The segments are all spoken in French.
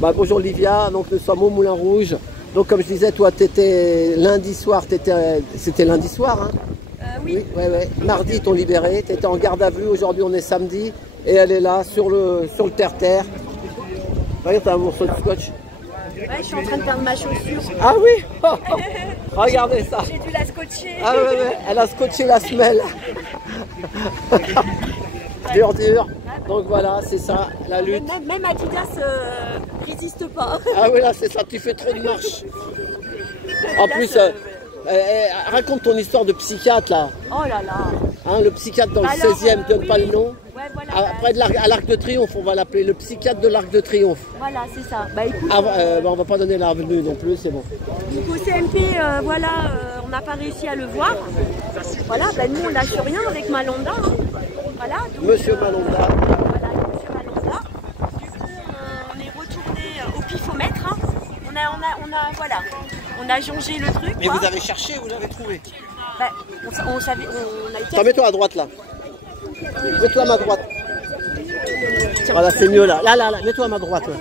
Bah, bonjour Livia, donc nous sommes au Moulin Rouge. Donc comme je disais, toi t'étais lundi soir, c'était lundi soir hein? Oui. Oui, ouais. Mardi ils t'ont libéré, tu étais en garde à vue, aujourd'hui on est samedi et elle est là sur le terre-terre. Regarde, t'as un morceau de scotch. Ouais, je suis en train de perdre ma chaussure. Ah oui. Regardez ça. J'ai dû la scotcher. Ah ouais, elle a scotché la semelle. Dur. Donc voilà, c'est ça, la lutte. Même Adidas résiste pas. Ah oui, là c'est ça, tu fais trop de marche. En plus, raconte ton histoire de psychiatre là. Oh là là. Hein, le psychiatre dans le 16e, donne pas le nom. Ouais, voilà, Après à l'Arc de Triomphe, on va l'appeler le psychiatre de l'Arc de Triomphe. Voilà, c'est ça. Bah écoute. On va pas donner la revenue non plus, c'est bon. Donc au CMP, on n'a pas réussi à le voir. Voilà, bah nous on lâche rien avec Malanda. Hein. Voilà. Donc, Monsieur Malanda. Voilà, Monsieur Malanda. Du coup, on est retourné au pifomètre. Hein. On a jongé le truc. Mais vous avez cherché, vous l'avez trouvé. Bah, on savait, on a été. Attends, mets-toi à droite là. Mets-toi à ma droite. Voilà, c'est mieux là. Là, mets-toi à ma droite. Là.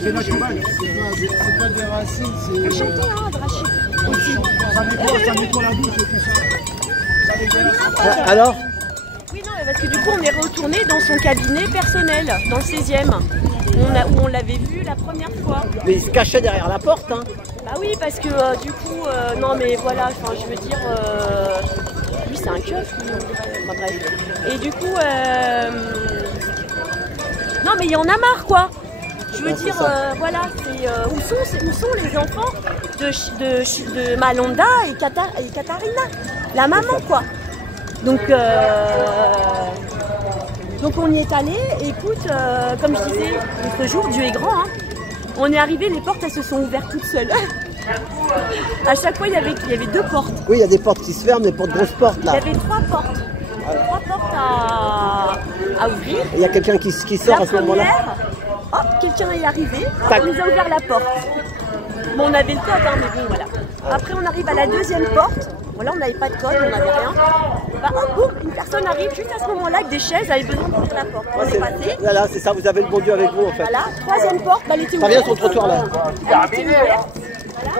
C'est naturel, c'est pas des racines, c'est... Enchanté, hein, Drachid. Ça nettoie la bouche et tout ça. Alors? Oui, non, parce que du coup, on est retourné dans son cabinet personnel, dans le 16e, où on l'avait vu la première fois. Mais il se cachait derrière la porte, hein. Bah oui, parce que du coup, non mais voilà, enfin je veux dire, lui c'est un keuf, lui, enfin, bref. Et du coup, non mais il y en a marre quoi. Je veux dire, voilà, c'est où sont les enfants de Malanda et Katharina, la maman quoi. Donc on y est allé, et écoute, comme je disais l'autre jour, Dieu est grand, hein. On est arrivé, les portes elles se sont ouvertes toutes seules. À chaque fois il y avait deux portes. Oui, il y a des portes qui se ferment, des portes grosses portes là. Il y avait trois portes. Trois portes à ouvrir. Il y a quelqu'un qui sort à ce moment-là. Hop, quelqu'un est arrivé, il nous a ouvert la porte. Bon, on avait le code, hein, mais bon, voilà. Après, on arrive à la deuxième porte. Voilà, on n'avait pas de code, on n'avait rien. Bah, hop, boum, une personne arrive juste à ce moment-là avec des chaises, elle avait besoin d'ouvrir la porte. On est passé. Voilà, c'est ça, vous avez le bon Dieu avec vous en fait. Voilà, troisième porte, bah, elle était Ça ouverte. vient sur le trottoir là. Elle était ouverte. Voilà.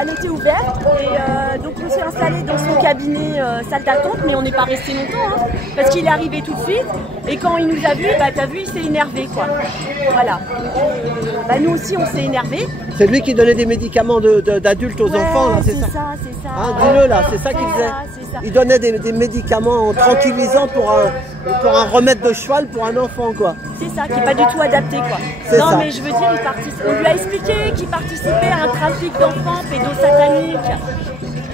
Elle était ouverte et donc on s'est installé dans son cabinet salle d'attente, mais on n'est pas resté longtemps hein, parce qu'il est arrivé tout de suite et quand il nous a vus, bah t'as vu, il s'est énervé quoi. Voilà. Bah, nous aussi on s'est énervé. C'est lui qui donnait des médicaments d'adultes aux enfants là, c'est ça. C'est ça. Hein, dis-le là, c'est ça qu'il faisait. Il donnait des médicaments tranquillisants pour un remède de cheval pour un enfant quoi. C'est ça, qui n'est pas du tout adapté quoi. Non ça. Mais je veux dire, on lui a expliqué qu'il participait à un trafic d'enfants pédosataniques.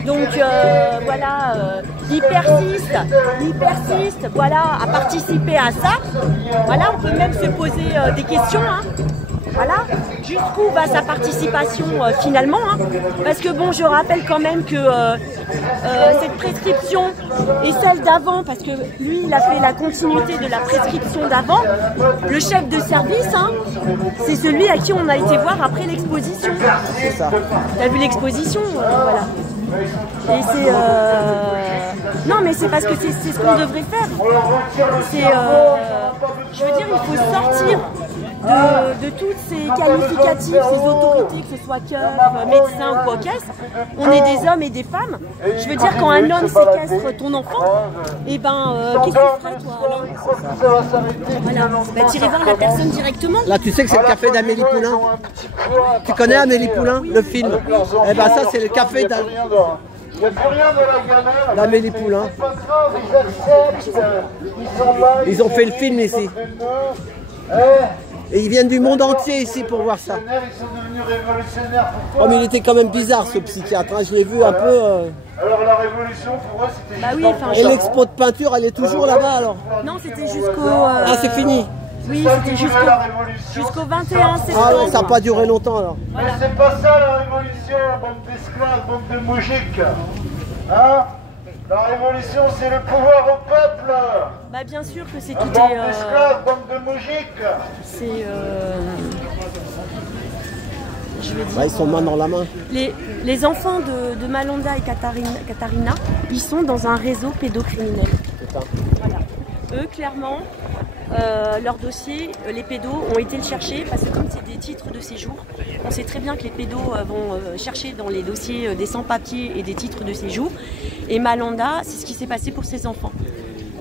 Donc voilà, il persiste, voilà, à participer à ça. Voilà, on peut même se poser des questions. Hein. Voilà, jusqu'où va sa participation finalement hein. Parce que bon, je rappelle quand même que cette prescription est celle d'avant, parce que lui, il a fait la continuité de la prescription d'avant. Le chef de service, hein, c'est celui à qui on a été voir après l'exposition. C'est ça. T'as vu l'exposition, voilà. Et c'est non mais c'est parce que c'est ce qu'on devrait faire. C'est je veux dire, il faut sortir de toutes ces qualificatifs, ces autorités, que ce soit keuf, médecin ou quoi qu'est-ce. On est des hommes et des femmes. Je veux dire, quand un homme séquestre ton enfant, et ben qu'est-ce que tu ferais toi alors? Voilà, bah, t'irais voir la personne directement. Là tu sais que c'est le café d'Amélie Poulain. Tu connais Amélie Poulain, le film? Eh ben ça c'est le café d'Amélie Poulain. Ils ont fait le film ici. Et ils viennent du monde entier ici pour voir ça. Ils sont devenus révolutionnaires. Oh mais il était quand même bizarre ce psychiatre, hein. Je l'ai vu un peu... Alors la révolution pour eux c'était bah juste... oui, enfin, Et l'expo de peinture elle est toujours là-bas alors? Non, c'était jusqu'au... Ah c'est fini? Oui, c'était jusqu'au 21 septembre. Ah ouais, ça n'a pas duré longtemps alors. Mais c'est pas ça la révolution, bande d'esclaves, bande de moujiks. Hein? La révolution c'est le pouvoir au peuple. Bah bien sûr que c'est Bande tout est... d'esclaves, bande de moujiks. C'est... je veux dire... Bah, ils sont main dans la main. Les enfants de Malanda et Katharina, ils sont dans un réseau pédocriminel. C'est ça. Voilà. eux, clairement, leur dossier, les pédos ont été le chercher parce que comme c'est des titres de séjour, on sait très bien que les pédos vont chercher dans les dossiers des sans-papiers et des titres de séjour. Et Malanda, c'est ce qui s'est passé pour ses enfants.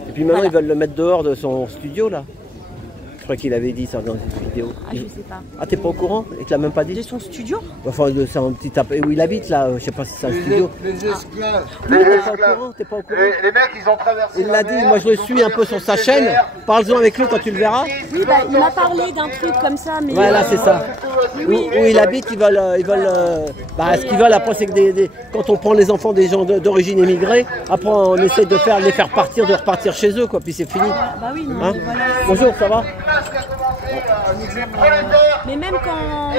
Et puis maintenant, ils veulent le mettre dehors de son studio, là. Je crois qu'il avait dit ça dans une vidéo. Ah, je sais pas. Ah, t'es pas au courant? Il te l'a même pas dit? De son studio? Enfin, c'est un petit où il habite, là. Je sais pas si c'est un studio. Les esclaves. T'es pas au courant? Les mecs, ils ont traversé. Il l'a dit, moi je le suis un peu sur sa chaîne. Parle-en avec lui quand tu le verras. Oui, bah, il m'a parlé d'un truc comme ça, mais... Voilà, c'est ça. Où il habite, ils veulent ce qu'ils veulent après, c'est que quand on prend les enfants des gens d'origine émigrée, après on essaie de les faire partir, de repartir chez eux, quoi, puis c'est fini. Bah oui, non, Hein? mais voilà. Bonjour, ça va? Mais même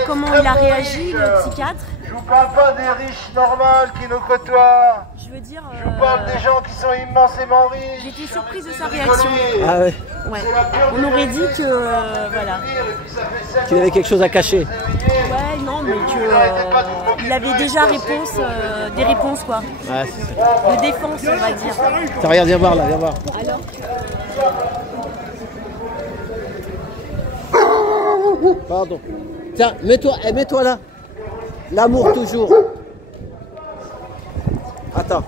comment il a réagi, le psychiatre, Je vous parle pas des riches normales qui nous côtoient. je veux dire... Je vous parle des gens qui sont immensément riches. J'étais surprise de sa réaction. Ah ouais. Ouais. On aurait dit que... voilà. Qu'il avait quelque chose à cacher. Ouais, non, mais que... il avait déjà des réponses, quoi. Ouais, c'est ça. De défense, on va dire. Tiens, regarde, viens voir là, viens voir. Alors Pardon. Tiens, mets-toi là. L'amour toujours. Attends.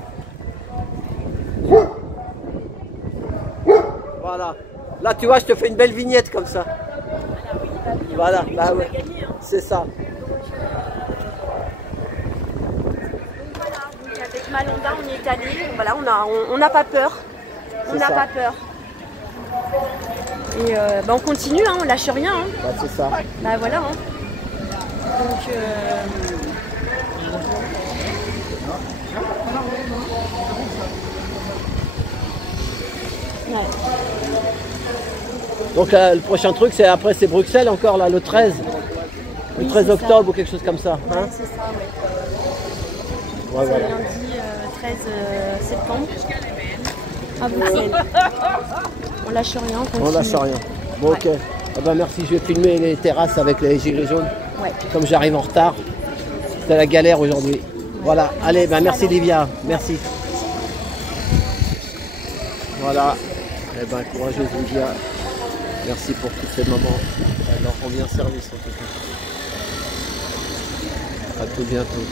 Voilà. Là, tu vois, je te fais une belle vignette comme ça. Voilà, bah ouais. C'est ça. avec Malanda, on y est allé. Voilà, on n'a pas peur. On n'a pas peur. Et on continue, hein, on lâche rien. Hein. Bah, c'est ça. Bah voilà. Hein. Donc, ouais. Donc le prochain truc, c'est après, c'est Bruxelles encore, là, le 13. Le 13 octobre ou quelque chose comme ça. Hein, ouais, c'est ça, ouais. Ouais, C'est voilà. lundi 13 septembre à Bruxelles. On lâche rien, on continue. On lâche rien. Bon, ok. Ah ben, merci, je vais filmer les terrasses avec les gilets jaunes. Ouais. Comme j'arrive en retard, c'est la galère aujourd'hui. Voilà, allez, ben, merci Livia, merci. Voilà, eh ben, courageuse Livia. Merci pour tous ces moments. Elle leur rend bien service en tout cas. À tout bientôt.